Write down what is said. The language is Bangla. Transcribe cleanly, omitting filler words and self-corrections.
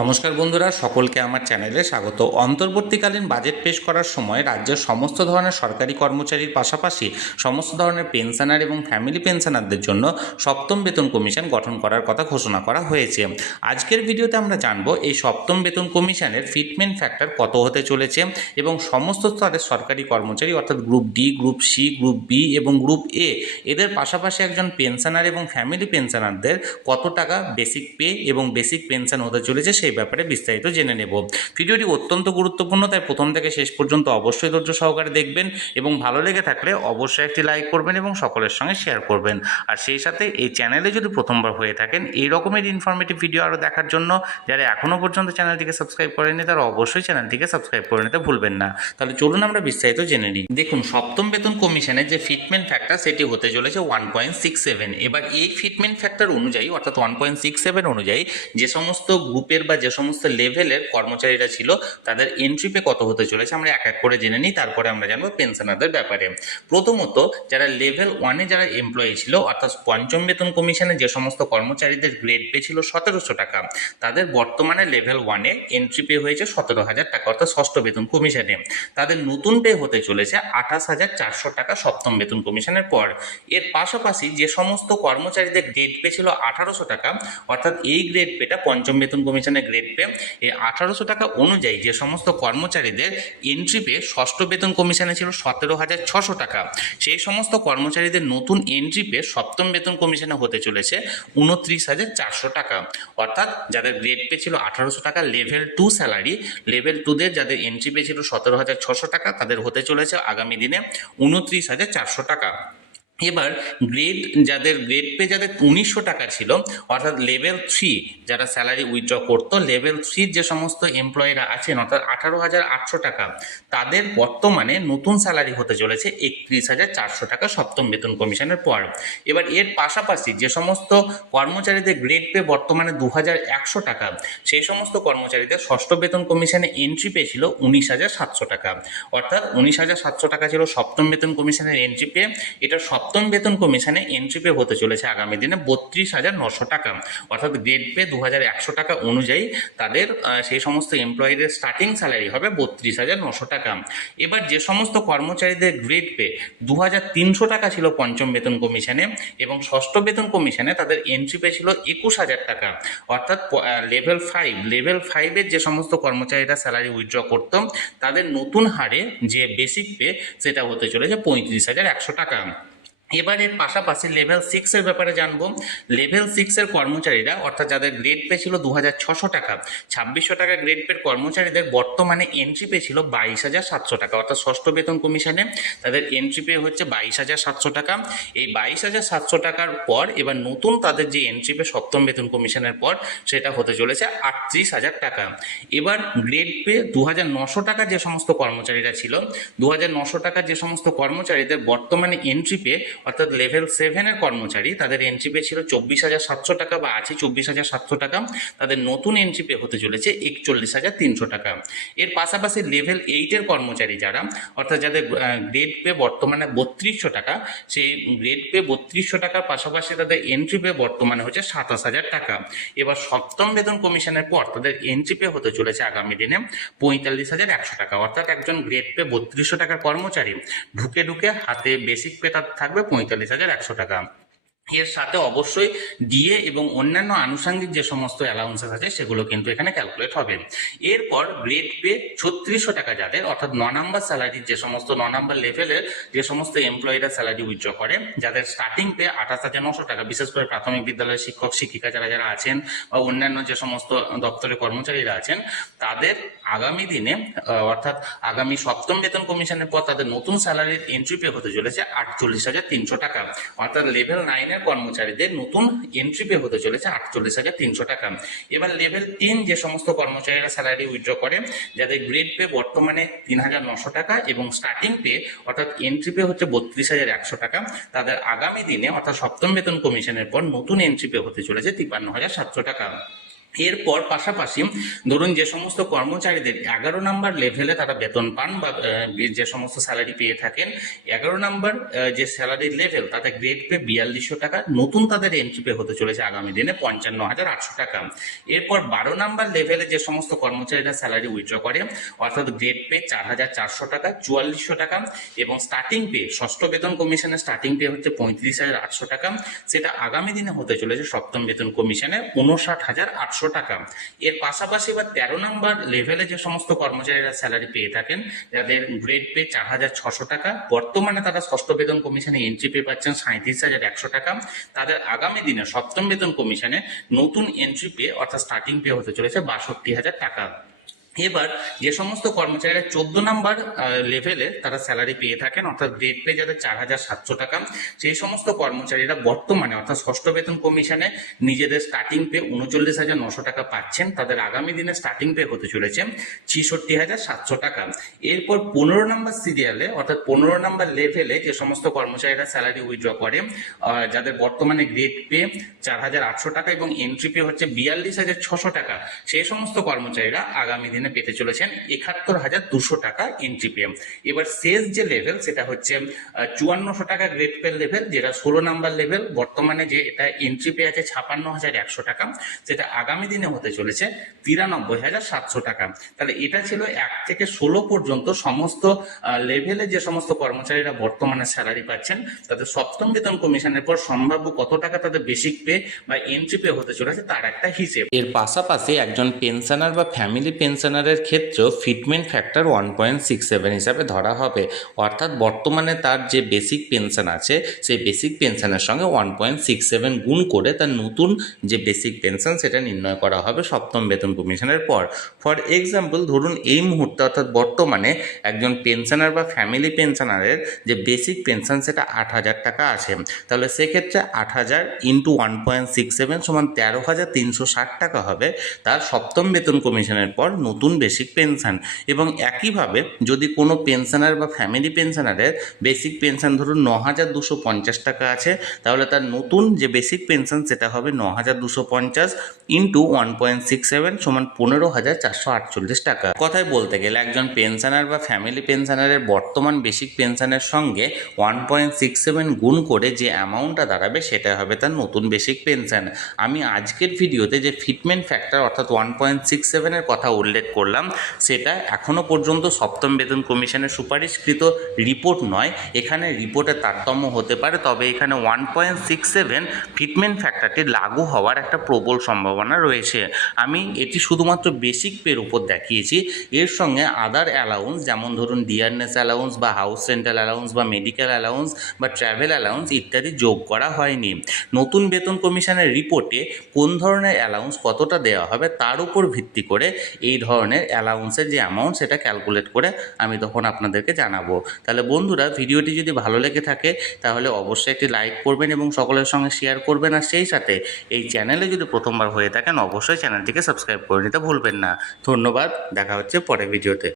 নমস্কার বন্ধুরা, সকলকে আমার চ্যানেলে স্বাগত। অন্তর্বর্তীকালীন বাজেট পেশ করার সময় রাজ্যের সমস্ত ধরনের সরকারি কর্মচারীর পাশাপাশি সমস্ত ধরনের পেনশনার এবং ফ্যামিলি পেনশনারদের জন্য সপ্তম বেতন কমিশন গঠন করার কথা ঘোষণা করা হয়েছে। আজকের ভিডিওতে আমরা জানব এই সপ্তম বেতন কমিশনের ফিটমেন্ট ফ্যাক্টর কত হতে চলেছে এবং সমস্ত স্তরের সরকারি কর্মচারী অর্থাৎ group D, group C, group B এবং গ্রুপ এ এদের পাশাপাশি একজন পেনশনার এবং ফ্যামিলি পেনশনারদের কত টাকা বেসিক পে এবং বেসিক পেনশন হতে চলেছে সেই ব্যাপারে বিস্তারিত জেনে নেব। ভিডিওটি অত্যন্ত গুরুত্বপূর্ণ, তাই প্রথম থেকে শেষ পর্যন্ত অবশ্যই ধৈর্য সহকারে দেখবেন এবং ভালো লেগে থাকলে অবশ্যই একটি লাইক করবেন এবং সকলের সঙ্গে শেয়ার করবেন। আর সেই সাথে এই চ্যানেলে যদি প্রথমবার হয়ে থাকেন এই রকমের ইনফরমেটিভ ভিডিও আরও দেখার জন্য যারা এখনও পর্যন্ত চ্যানেলটিকে সাবস্ক্রাইব করেনি তারা অবশ্যই চ্যানেলটিকে সাবস্ক্রাইব করে নিতে ভুলবেন না। তাহলে চলুন আমরা বিস্তারিত জেনে নিই। দেখুন, সপ্তম বেতন কমিশনের যে ফিটমেন্ট ফ্যাক্টর সেটি হতে চলেছে 1.67। এবার এই ফিটমেন্ট ফ্যাক্টর অনুযায়ী অর্থাৎ 1.67 অনুযায়ী যে সমস্ত গ্রুপের বা যে সমস্ত লেভেলের কর্মচারীরা ছিল তাদের এন্ট্রি পে কত হতে চলেছে আমরা এক এক করে জেনে নিই, তারপরে আমরা জানবো পেনশনারদের ব্যাপারে। প্রথমত, যারা লেভেল ওয়ানে যারা এমপ্লয়ি ছিল অর্থাৎ পঞ্চম বেতন কমিশনে যে সমস্ত কর্মচারীদের গ্রেড পে ছিল 1700 টাকা, তাদের বর্তমানে লেভেল ওয়ানে এন্ট্রি পে হয়েছে 17,000 টাকা অর্থাৎ ষষ্ঠ বেতন কমিশনে। তাদের নতুন পে হতে চলেছে 28,400 টাকা সপ্তম বেতন কমিশনের পর। এর পাশাপাশি যে সমস্ত কর্মচারীদের গ্রেড পে ছিল 1800 টাকা অর্থাৎ এই গ্রেড পেটা পঞ্চম বেতন কমিশনের গ্রেড পে, এই 1800 টাকা অনুযায়ী যে সমস্ত কর্মচারীদের এন্ট্রি পে ষষ্ঠ বেতন কমিশনে ছিল 17,600 টাকা, সেই সমস্ত কর্মচারীদের নতুন এন্ট্রি পে সপ্তম বেতন কমিশনে হতে চলেছে 29,400 টাকা। অর্থাৎ যাদের গ্রেড পে ছিল 1800 টাকা লেভেল 2 স্যালারি, লেভেল 2দের যাদের এন্ট্রি পে ছিল 17,600 টাকা তাদের হতে চলেছে আগামী দিনে 29,400 টাকা। এবার যাদের গ্রেড পে যাদের 1900 টাকা ছিল অর্থাৎ লেভেল 3 যারা স্যালারি উইথড্র করতো, লেভেল 3 যে সমস্ত এমপ্লয়িরা আছেন অর্থাৎ 18,800 টাকা, তাদের বর্তমানে নতুন স্যালারি হতে চলেছে 31,400 টাকা সপ্তম বেতন কমিশনের পর। এবার এর পাশাপাশি যে সমস্ত কর্মচারীদের গ্রেড পে বর্তমানে 2,100 টাকা, সেই সমস্ত কর্মচারীদের ষষ্ঠ বেতন কমিশনে এন্ট্রি পে ছিল 19,700 টাকা। অর্থাৎ 19,700 টাকা ছিল সপ্তম বেতন কমিশনের এন্ট্রি পে। এটা সপ্তম বেতন কমিশনে এন্ট্রি পে হতে চলেছে আগামী দিনে 32,900 টাকা। অর্থাৎ গ্রেড পে 2,100 টাকা অনুযায়ী তাদের সেই সমস্ত এমপ্লয়িদের স্টার্টিং স্যালারি হবে 32,900 টাকা। এবার যে সমস্ত কর্মচারীদের গ্রেড পে 2,300 টাকা ছিল পঞ্চম বেতন কমিশনে এবং ষষ্ঠ বেতন কমিশনে তাদের এন্ট্রি পে ছিল 21,000 টাকা, অর্থাৎ লেভেল 5-এর যে সমস্ত কর্মচারীরা স্যালারি উইথড্র করত তাদের নতুন হারে যে বেসিক পে সেটা হতে চলেছে 35,100 টাকা। এবার এর পাশাপাশি লেভেল 6-এর ব্যাপারে জানবো। লেভেল 6-এর কর্মচারীরা অর্থাৎ যাদের গ্রেড পে ছিল 2,600 টাকা, 2,600 টাকা গ্রেড পের কর্মচারীদের বর্তমানে এন্ট্রি পে ছিল 22,700 টাকা। অর্থাৎ ষষ্ঠ বেতন কমিশনে তাদের এন্ট্রি পে হচ্ছে 22,700 টাকা। এই 22,700 টাকার পর এবার নতুন তাদের যে এন্ট্রি পে সপ্তম বেতন কমিশনের পর সেটা হতে চলেছে 38,000 টাকা। এবার গ্রেড পে 2,900 টাকা যে সমস্ত কর্মচারীরা ছিল, 2,900 টাকা যে সমস্ত কর্মচারীদের বর্তমানে এন্ট্রি পে অর্থাৎ লেভেল 7-এর কর্মচারী তাদের এন্ট্রি পে ছিল 24,700 টাকা বা আছে 24,700 টাকা, তাদের নতুন এন্ট্রি পে হতে চলেছে 41,300 টাকা। এর পাশাপাশি লেভেল 8-এর কর্মচারী যারা অর্থাৎ যাদের গ্রেড পে বর্তমানে 3200 টাকা, সেই গ্রেড পে 3200 টাকার পাশাপাশি তাদের এন্ট্রি পে বর্তমানে হচ্ছে 27,000 টাকা। এবার সপ্তম বেতন কমিশনের পর তাদের এন্ট্রি পে হতে চলেছে আগামী দিনে 45,100 টাকা। অর্থাৎ একজন গ্রেড পে 3200 টাকার কর্মচারী ঢুকে হাতে বেসিক পে তার থাকবে 45,100 টাকা। এর সাথে অবশ্যই ডিএ এবং অন্যান্য আনুষঙ্গিক যে সমস্ত অ্যালাউন্সেস আছে সেগুলো কিন্তু এখানে ক্যালকুলেট হবে। এরপর গ্রেড পে 3600 টাকা যাদের অর্থাৎ 9 নম্বর স্যালারির যে সমস্ত 9 নম্বর লেভেলের যে সমস্ত এমপ্লয়িরা স্যালারি উইথড্র করে, যাদের স্টার্টিং পে 28,900 টাকা, বিশেষ করে প্রাথমিক বিদ্যালয়ের শিক্ষক শিক্ষিকা যারা আছেন বা অন্যান্য যে সমস্ত দপ্তরের কর্মচারীরা আছেন, তাদের আগামী দিনে অর্থাৎ আগামী সপ্তম বেতন কমিশনের পর তাদের নতুন স্যালারির এন্ট্রি পে হতে চলেছে 48,300 টাকা। অর্থাৎ লেভেল 9-এর কর্মচারীদের নতুন এন্ট্রি পে হতে চলেছে 48,300 টাকা। এবার লেভেল 10 যে সমস্ত কর্মচারীরা স্যালারি উইথড্র করে, যাদের গ্রেড পে বর্তমানে 3,900 টাকা এবং স্টার্টিং পে অর্থাৎ এন্ট্রি পে হচ্ছে 32,100 টাকা, তাদের আগামী দিনে অর্থাৎ সপ্তম বেতন কমিশনের পর নতুন এন্ট্রি পে হতে চলেছে 53,700 টাকা। এরপর পাশাপাশি ধরুন যে সমস্ত কর্মচারীদের 11 নম্বর লেভেলে তারা বেতন পান বা যে সমস্ত স্যালারি পেয়ে থাকেন, 11 নম্বর যে স্যালারি লেভেল তাতে গ্রেড পে 4200 টাকা, নতুন তাদের এন্ট্রি পে হতে চলেছে আগামী দিনে 55,800 টাকা। এরপর 12 নম্বর লেভেলে যে সমস্ত কর্মচারীরা স্যালারি উইথড্র করে অর্থাৎ গ্রেড পে 4,400 টাকা, 4400 টাকা, এবং স্টার্টিং পে ষষ্ঠ বেতন কমিশনের স্টার্টিং পে হচ্ছে 35,800 টাকা, সেটা আগামী দিনে হতে চলেছে সপ্তম বেতন কমিশনে 59,800 টাকা। এর পাশাপাশি এবার 13 নম্বর লেভেলে যে সমস্ত কর্মচারীরা স্যালারি পেয়ে থাকেন যাদের গ্রেড পে 4,600 টাকা, বর্তমানে তারা ষষ্ঠ বেতন কমিশনে এন্ট্রি পে পাচ্ছেন 37,100 টাকা, তাদের আগামী দিনে সপ্তম বেতন কমিশনে নতুন এন্ট্রি পে অর্থাৎ স্টার্টিং পে হতে চলেছে 62,000 টাকা। এবার যে সমস্ত কর্মচারীরা 14 নম্বর লেভেলে তারা স্যালারি পেয়ে থাকেন অর্থাৎ গ্রেড পে যাদের 4,700 টাকা, সেই সমস্ত কর্মচারীরা বর্তমানে অর্থাৎ ষষ্ঠ বেতন কমিশনে নিজেদের স্টার্টিং পে 39,900 টাকা পাচ্ছেন, তাদের আগামী দিনে স্টার্টিং পে হতে চলেছে 66,700 টাকা। এরপর 15 নম্বর সিরিয়ালে অর্থাৎ 15 নম্বর লেভেলে যে সমস্ত কর্মচারীরা স্যালারি উইথড্র করে যাদের বর্তমানে গ্রেড পে 4,800 টাকা এবং এন্ট্রি পে হচ্ছে 42,600 টাকা, সেই সমস্ত কর্মচারীরা আগামী দিনে পেতে চলেছেন 71,200 টাকা এন্ট্রি পে। এবার শেষ যে লেভেল সেটা হচ্ছে 5400 টাকা গ্রেড পে লেভেল, যেটা 16 নাম্বার লেভেল, বর্তমানে যে এটা এন্ট্রি পে আছে 56,100 টাকা, সেটা আগামী দিনে হতে চলেছে 93,700 টাকা। তাহলে এটা ছিল 1 থেকে 16 পর্যন্ত সমস্ত লেভেলে যে সমস্ত কর্মচারীরা বর্তমানে স্যালারি পাচ্ছেন তাদের সপ্তম বেতন কমিশনের পর সম্ভাব্য কত টাকা তাদের বেসিক পে বা এন্ট্রি পে হতে চলেছে তার একটা হিসেব। এর পাশাপাশি একজন পেনশনার বা ফ্যামিলি পেনশনারের ক্ষেত্রেও ফিটমেন্ট ফ্যাক্টর 1.67 হিসাবে ধরা হবে, অর্থাৎ বর্তমানে তার যে বেসিক পেনশন আছে সেই বেসিক পেনশনের সঙ্গে 1.67 গুণ করে তার নতুন যে বেসিক পেনশন সেটা নির্ণয় করা হবে সপ্তম বেতন কমিশনের পর। ফর এক্সাম্পল ধরুন এই মুহূর্তে অর্থাৎ বর্তমানে একজন পেনশনার বা ফ্যামিলি পেনশনারের যে বেসিক পেনশন সেটা 8,000 টাকা আছে, তাহলে সেক্ষেত্রে 8,000 ইন্টু 1.67 সমান 13,360 টাকা হবে তার সপ্তম বেতন কমিশনের পর নতুন বেসিক পেনশন। এবং একইভাবে যদি কোনো পেনশনার বা ফ্যামিলি পেনশনারের বেসিক পেনশন ধরুন 9,250 টাকা আছে, তাহলে তার নতুন যে বেসিক পেনশন সেটা হবে 9,250 ইন্টু 1.67 সমান 15,448 টাকা। কথায় বলতে গেলে একজন পেনশনার বা ফ্যামিলি পেনশনারের বর্তমান বেসিক পেনশনের সঙ্গে 1.67 গুণ করে যে অ্যামাউন্টটা দাঁড়াবে সেটা হবে তার নতুন বেসিক পেনশন। আমি আজকের ভিডিওতে যে ফিটমেন্ট ফ্যাক্টর অর্থাৎ 1.67 এর কথা উল্লেখ করলাম সেটা এখনো পর্যন্ত সপ্তম বেতন কমিশনের সুপারিশকৃত রিপোর্ট নয়, এখানে রিপোর্টে তারতম্য হতে পারে, তবে এখানে 1.67 ফিটমেন্ট ফ্যাক্টরটি লাগু হওয়ার একটা প্রবল সম্ভাবনা রয়েছে। আমি এটি শুধুমাত্র বেসিক পের উপর দেখিয়েছি, এর সঙ্গে আদার অ্যালাউন্স যেমন ধরুন ডিয়ারনেস অ্যালাউন্স বা হাউস রেন্টাল অ্যালাউন্স বা মেডিকেল অ্যালাউন্স বা ট্রাভেল অ্যালাউন্স ইত্যাদি যোগ করা হয়নি। নতুন বেতন কমিশনের রিপোর্টে কোন ধরনের অ্যালাউন্স কতটা দেওয়া হবে তার উপর ভিত্তি করে এই ধরনের অ্যালাউন্সের যে অ্যামাউন্ট সেটা ক্যালকুলেট করে আমি তখন আপনাদেরকে জানাবো। তাহলে বন্ধুরা ভিডিওটি যদি ভালো লেগে থাকে তাহলে অবশ্যই একটি লাইক করবেন এবং সকলের সঙ্গে শেয়ার করবেন, আর সেই সাথে এই চ্যানেলে যদি প্রথমবার হয়ে থাকেন অবশ্যই চ্যানেলটিকে সাবস্ক্রাইব করে নিতে ভুলবেন না। ধন্যবাদ, দেখা হচ্ছে পরের ভিডিওতে।